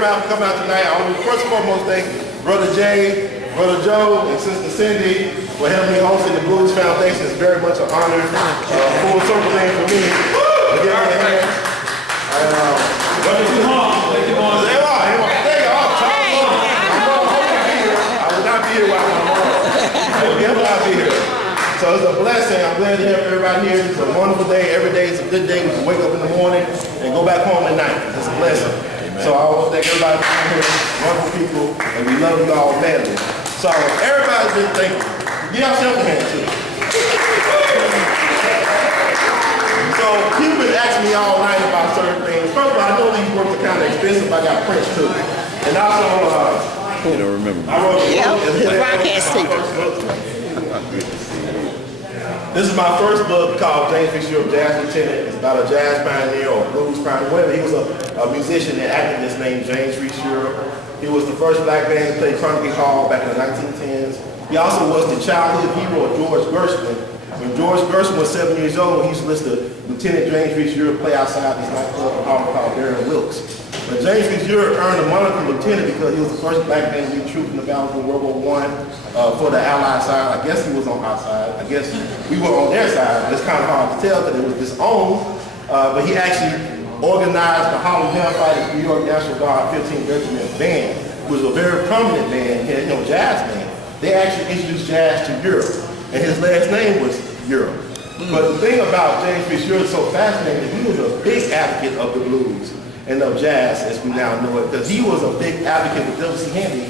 everybody for coming out tonight. I want to first and foremost thank Brother Jay, Brother Joe, and Sister Cindy for helping me hosting the Blues Foundation. It's very much an honor. Full circle thing for me. Give me a hand. Brother Jamal, thank you, Mom. Thank y'all. I would not be here while I'm on. I would not be here. So it's a blessing. I'm glad to have everybody here. It's a wonderful day. Every day is a good day. We can wake up in the morning and go back home at night. It's a blessing. Amen. So I want to thank everybody for being here. Wonderful people, and we love you all badly. So everybody's been thinking. Give yourself a hand too. So people been asking me all night about certain things. First of all, I know these works are kind of expensive. I got prints too, and also you don't remember. I wrote the broadcast tape. This is my first book called James Fitzgerald Jazz Lieutenant. It's about a jazz pioneer or blues pioneer, whatever. He was a musician and activist named James Fitzgerald. He was the first black band to play Carnegie Hall back in the 1910s. He also was the childhood hero of George Gershwin. When George Gershwin was 7 years old, he used to listen to Lieutenant James Fitzgerald play outside this nightclub in Harlem called Darren Wilkes. But James Fitzgerald earned the moniker lieutenant because he was the first black man to be troops in the battle for World War I for the Allied side. I guess he was on our side. I guess we were on their side. It's kind of hard to tell because it was disowned. But he actually organized the Harlem Hellfighters New York National Guard 15th Regiment Band, which was a very prominent band, jazz band. They actually introduced jazz to Europe, and his last name was Europe. But the thing about James Fitzgerald is so fascinating that he was a big advocate of the blues and of jazz as we now know it, because he was a big advocate with W.C. Handy.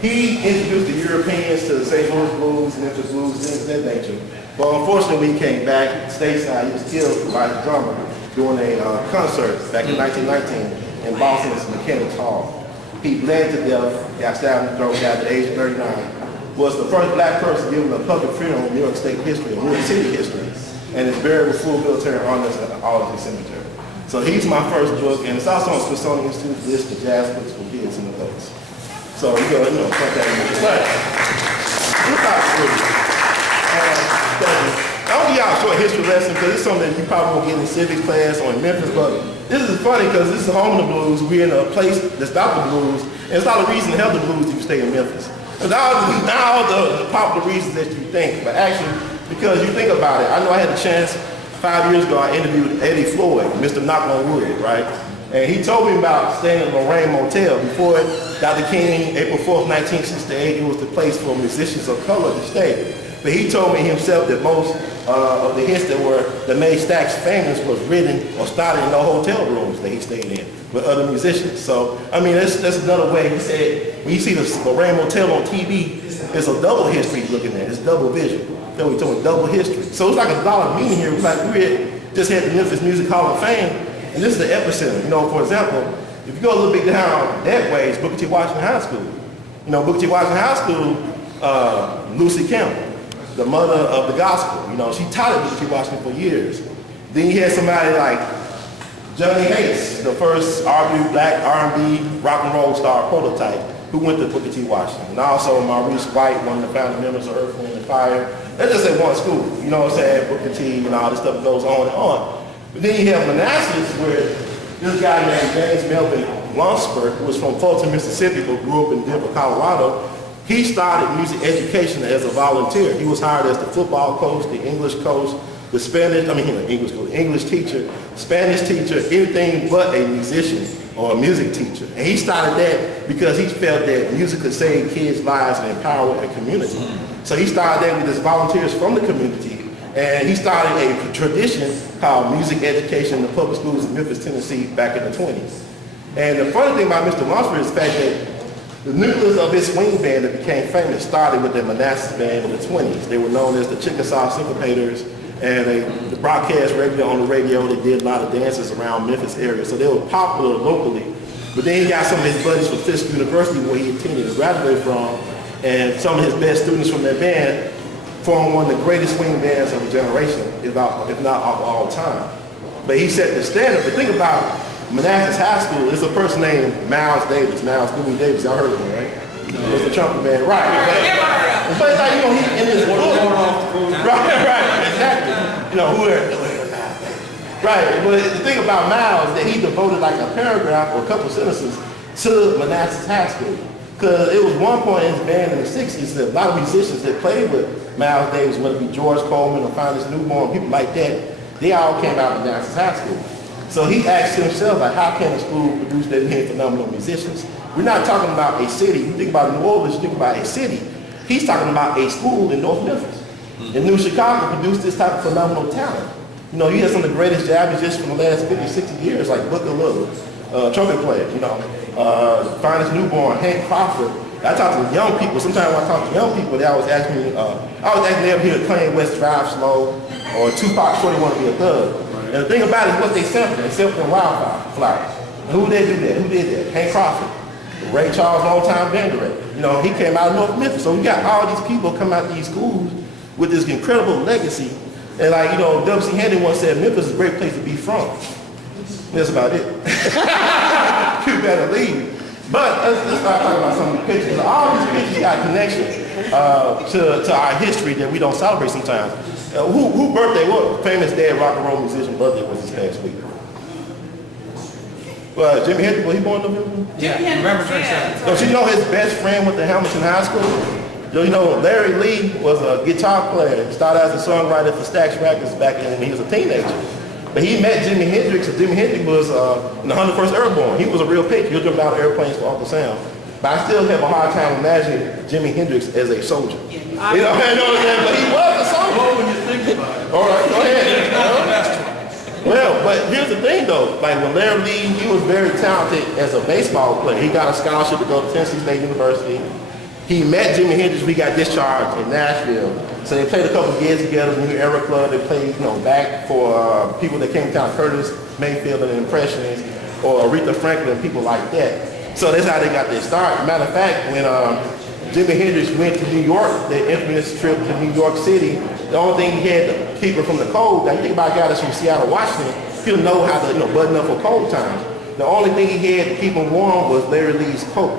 He introduced the Europeans to the St. Louis blues and Memphis blues, things of that nature. But unfortunately, when he came back stateside, he was killed by his drummer during a concert back in 1919 in Boston's Mechanics Hall. He bled to death, got stabbed in the throat, died at the age of 39. Was the first black person given a public funeral in New York State history, New York City history, and is buried with full military honors at the Arlington Cemetery. So he's my first book, and it's also on Smithsonian Institute's list of jazz books for kids and adults. So you go, put that in the play. I'll give y'all a short history lesson because it's something that you probably won't get in civics class or in Memphis, but this is funny because this is home of the blues. We're in a place that's not the blues, and it's not a reason to have the blues if you stay in Memphis. Because now the popular reasons that you think, but actually, because you think about it, I know I had a chance 5 years ago, I interviewed Eddie Floyd, Mr. Knock on Wood, right? And he told me about staying at Lorraine Motel. Before Dr. King, April 4th, 1968, it was the place for musicians of color to stay. But he told me himself that most of the hits that made Stax famous was written or started in the hotel rooms that he stayed in with other musicians. So, I mean, that's another way. He said, when you see the Lorraine Motel on TV, it's a double history looking at it. It's double vision. Then we told double history. So it's like a lot of meaning here. Like just had the Memphis Music Hall of Fame, and this is the epicenter. For example, if you go a little bit down that way, it's Booker T. Washington High School. Booker T. Washington High School, Lucy Campbell, the mother of the gospel. She taught at Booker T. Washington for years. Then you had somebody like Johnny Hayes, the first black R&B rock and roll star prototype, who went to Booker T. Washington. And also Maurice White, one of the founding members of Earth, Wind & Fire. That's just at one school, Booker T and all this stuff goes on and on. But then you have Manassas, where this guy named James Melvin Lunsford, who was from Fulton, Mississippi, but grew up in Denver, Colorado. He started music education as a volunteer. He was hired as the football coach, the English coach, the English teacher, Spanish teacher, anything but a musician or a music teacher. And he started that because he felt that music could save kids' lives and empower a community. So he started that with his volunteers from the community, and he started a tradition called music education in the public schools in Memphis, Tennessee back in the 20s. And the funny thing about Mr. Lunsford is the fact that the nucleus of his swing band that became famous started with the Manassas band in the 20s. They were known as the Chickasaw Syncopators, and they broadcast regularly on the radio. They did a lot of dances around Memphis area, so they were popular locally. But then he got some of his buddies from Fisk University, where he attended and graduated from, and some of his best students from that band formed one of the greatest swing bands of a generation, if not of all time. But he set the standard. But think about Manassas High School. There's a person named Miles Davis. Y'all heard of him, right? He was the trumpet man, right? But it's like, he in his book, right, exactly. Right, but the thing about Miles, that he devoted like a paragraph or a couple sentences to Manassas High School. Because it was one point in his band in the 60s that a lot of musicians that played with Miles Davis, whether it be George Coleman or Finest Newborn, people like that, they all came out of Manassas High School. So he asked himself, like, how can a school produce that many phenomenal musicians? We're not talking about a city. You think about New Orleans, you think about a city. He's talking about a school in North Memphis. And New Chicago produced this type of phenomenal talent. You know, you had some of the greatest jazz musicians from the last 50, 60 years, like Booker Little, trumpet player, you know, Finest Newborn, Hank Crawford. I talk to young people. Sometimes when I talk to young people, they always ask me, I always ask them ever hear Kanye West Drive Slow or Tupac Shorty Want to Be a Thug. And the thing about it is what they sample. They sample Wildflowers. Who did do that? Who did that? Hank Crawford. Ray Charles, longtime band director. You know, he came out of North Memphis. So we got all these people come out of these schools with this incredible legacy. And like, you know, W.C. Handy once said, Memphis is a great place to be from. That's about it. You better leave. But let's start talking about some of the pictures. All these pictures got connection to our history that we don't celebrate sometimes. Who birthday, what famous dead rock and roll musician birthday was this past week? Jimi Hendrix, was he born in November? Yeah, November 27th. Don't you know his best friend went to Hamilton High School? You know, Larry Lee was a guitar player. He started as a songwriter for Stax Records back when he was a teenager. But he met Jimi Hendrix, and Jimi Hendrix was in the 101st Airborne. He was a real patriot. He was jumping out of airplanes for Uncle Sam. But I still have a hard time imagining Jimi Hendrix as a soldier. You know what I'm saying? But he was a soldier. Well, when you think about it. All right, go ahead. Not the best one. Well, but here's the thing though, like when Larry Lee, he was very talented as a baseball player. He got a scholarship to go to Tennessee State University. He met Jimi Hendrix, we got discharged in Nashville. So they played a couple of gigs together in the New Era Club. They played, you know, back for people that came to town, Curtis Mayfield and the Impressionists, or Aretha Franklin, people like that. So that's how they got their start. Matter of fact, when Jimi Hendrix went to New York, the infamous trip to New York City, the only thing he had to keep her from the cold, now you think about a guy that's from Seattle, Washington, he'll know how to, you know, button up for cold times. The only thing he had to keep him warm was Larry Lee's coat,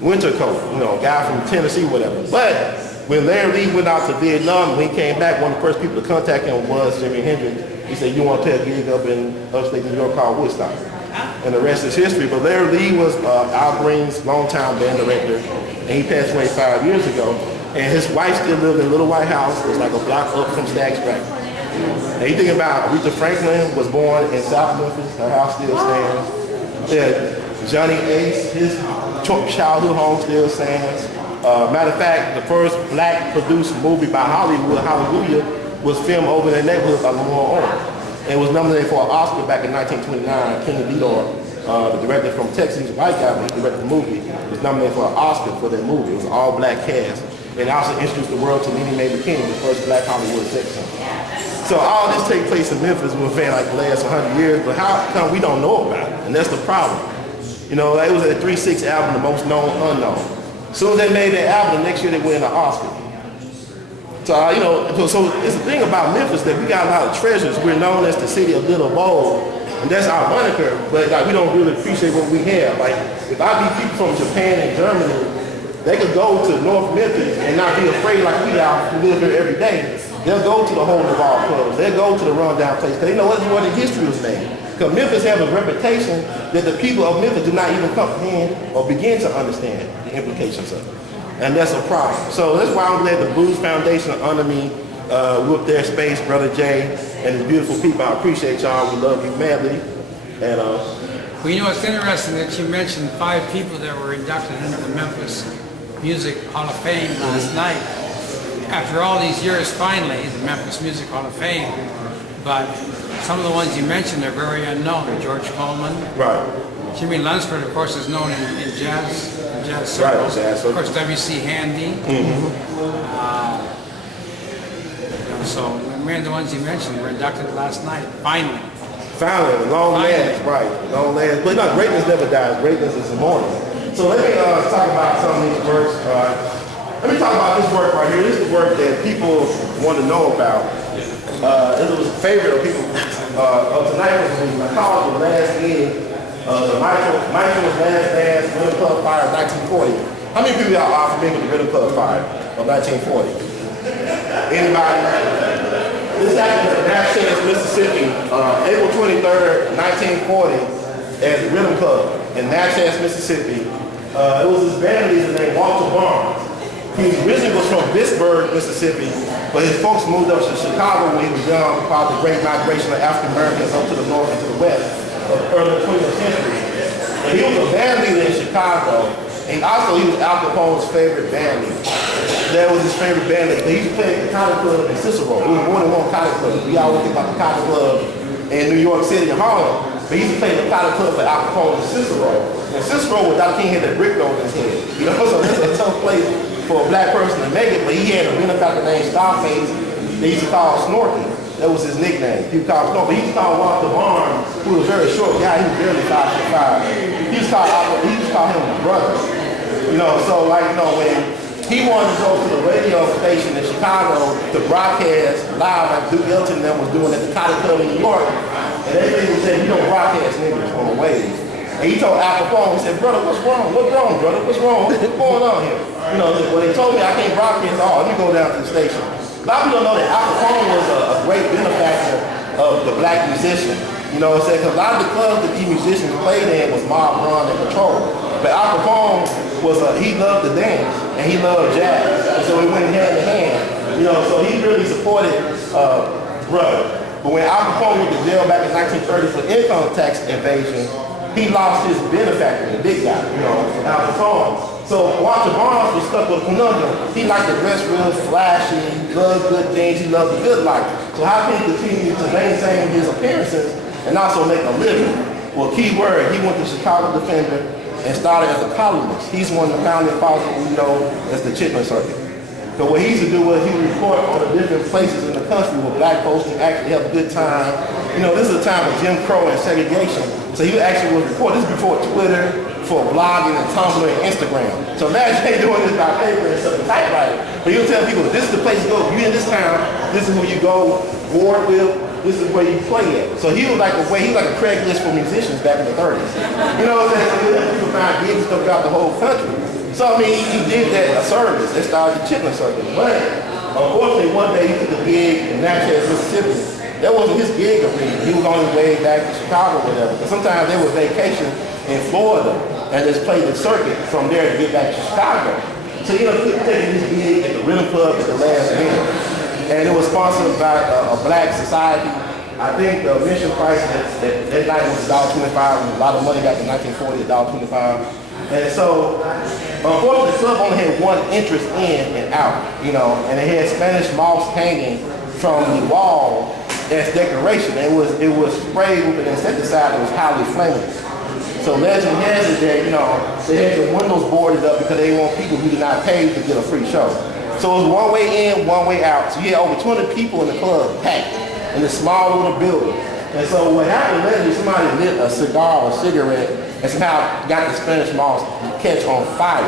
winter coat, you know, a guy from Tennessee, whatever. But when Larry Lee went out to Vietnam, when he came back, one of the first people to contact him was Jimi Hendrix. He said, you want to play a gig up in upstate New York called Woodstock. And the rest is history. But Larry Lee was Al Green's longtime band director, and he passed away 5 years ago. And his wife still lived in a little white house. It was like a block up from Stax Records. And you think about Aretha Franklin was born in South Memphis. Her house still stands. Yeah, Johnny Ace, his childhood home still stands. Matter of fact, the first black produced movie by Hollywood, Hallelujah, was filmed over in their neighborhood by Lamar Owen. And was nominated for an Oscar back in 1929. Kenny Vidor, the director from Texas, white guy, but he directed the movie, was nominated for an Oscar for that movie. It was an all-black cast. And also introduced the world to Nene Mae McKinney, the first black Hollywood sex symbol. So all this takes place in Memphis, we've been like the last 100 years, but how come we don't know about it? And that's the problem. You know, it was a 3-6 album, the most known unknown. As soon as they made that album, the next year they win an Oscar. So, you know, so it's the thing about Memphis that we got a lot of treasures. We're known as the city of little bold, and that's our moniker, but like, we don't really appreciate what we have. Like, if I meet people from Japan and Germany, they could go to North Memphis and not be afraid like we are who live here every day. They'll go to the Hole in the Wall clubs. They'll go to the rundown place because they know that's where the history was made. Because Memphis has a reputation that the people of Memphis do not even comprehend or begin to understand the implications of it. And that's a problem. So that's why I'm glad the Blues Foundation honor me with their space, Brother Jay, and his beautiful people. I appreciate y'all. We love you madly. And Well, you know, it's interesting that you mentioned 5 people that were inducted into the Memphis Music Hall of Fame last night. After all these years, finally, the Memphis Music Hall of Fame. But some of the ones you mentioned are very unknown. George Coleman. right. Jimmy Lunsford, of course, is known in jazz circles. Right, jazz Of course, W.C. Handy. So many of the ones you mentioned were inducted last night, finally. Finally, long last, right. Long last. But no, greatness never dies. Greatness is immortal. So let me talk about some of these works. Let me talk about this work right here. This is work that people want to know about. This was a favorite of people of tonight. I called the last gig. The Michael's Last Dance, Rhythm Club Fire of 1940. How many people y'all are familiar with the Rhythm Club Fire of 1940? Anybody? This happened in Natchez, Mississippi, April 23rd, 1940. at the Rhythm Club in Natchez, Mississippi. It was this band leader named Walter Barnes. He originally was from Vicksburg, Mississippi, but his folks moved up to Chicago when he was young, part of the great migration of African Americans up to the north and to the west of the early 20th century. And he was a band leader in Chicago, and also he was Al Capone's favorite band leader. That was his favorite band leader. He used to play at the Cotton Club in Cicero. There was more than one Cotton Club. We always think about the Cotton Club in New York City and Harlem, but he used to play the Cotton Club for Al Capone in Cicero. And Cicero, without King, had that brick over his head. You know, so that's a tough place for a black person to make it, but he had a benefactor named Scarface. They used to call Snorky. That was his nickname. He would call Snorky. But he used to call Walter Barnes, who was a very short guy. He was barely 5'5". He used to call him brother. You know, so like, you know, when he wanted to go to the radio station in Chicago to broadcast live like Duke Ellington and them was doing at the Cotton Club in New York, and everybody would say, you don't broadcast niggas on the waves. And he told Al Capone, he said, brother, what's wrong? What's wrong, brother? What's wrong? What's going on here? You know, when they told me I can't broadcast, let me go down to the station. A lot of people don't know that Al Capone was a great benefactor of the black musician. You know what I'm saying? Because a lot of the clubs that these musicians played in was Mob Run and Patrol. But Al Capone he loved to dance and he loved jazz. And so he went hand in hand. You know, so he really supported brother. But when Al Capone went to jail back in 1930 for income tax evasion, he lost his benefactor, the big guy, you know, Al Capone. So Walter Barnes was stuck with a conundrum. He liked to dress real flashy, he loved good things, he loved the good life. So how can he continue to maintain his appearances and also make a living? Well, key word, he went to Chicago Defender and started as a columnist. He's one of the founding fathers of what we know as the Chitlin Circuit. So what he used to do was he would report on the different places in the country where black folks can actually have a good time. You know, this is a time of Jim Crow and segregation. So he actually would report. This is before Twitter, before blogging and Tumblr and Instagram. So imagine they doing this by paper and stuff, typewriter. But he would tell people, this is the place to go. If you're in this town, this is where you go, board with, this is where you play at. So he was like a Craigslist for musicians back in the 30s. You know what I'm saying? So people find gigs and stuff throughout the whole country. So I mean, he did that a service. They started the Chitlin Circuit. But unfortunately, one day he took a gig in Natchez, Mississippi. That wasn't his gig arena. He was on his way back to Chicago or whatever. But sometimes they would vacation in Florida and just play the circuit from there to get back to Chicago. So he ended up taking his gig at the Rhythm Club at the last minute. And it was sponsored by a black society. I think the admission price that night was $1.25. A lot of money back in 1940, $1.25. And so, unfortunately, the club only had one entrance in and out, you know, and it had Spanish moss hanging from the wall as decoration. It was sprayed with an insecticide that was highly flammable. So legend has it that, you know, they had the windows boarded up because they want people who did not pay to get a free show. So it was one way in, one way out. So you had over 200 people in the club packed in this small little building. And so what happened later, somebody lit a cigar or cigarette and somehow got the Spanish moss to catch on fire.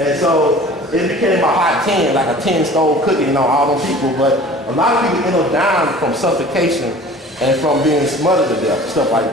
And so it became a hot 10, like a 10 stove cooking, you know, all those people. But a lot of people end up dying from suffocation and from being smothered to death, stuff like that.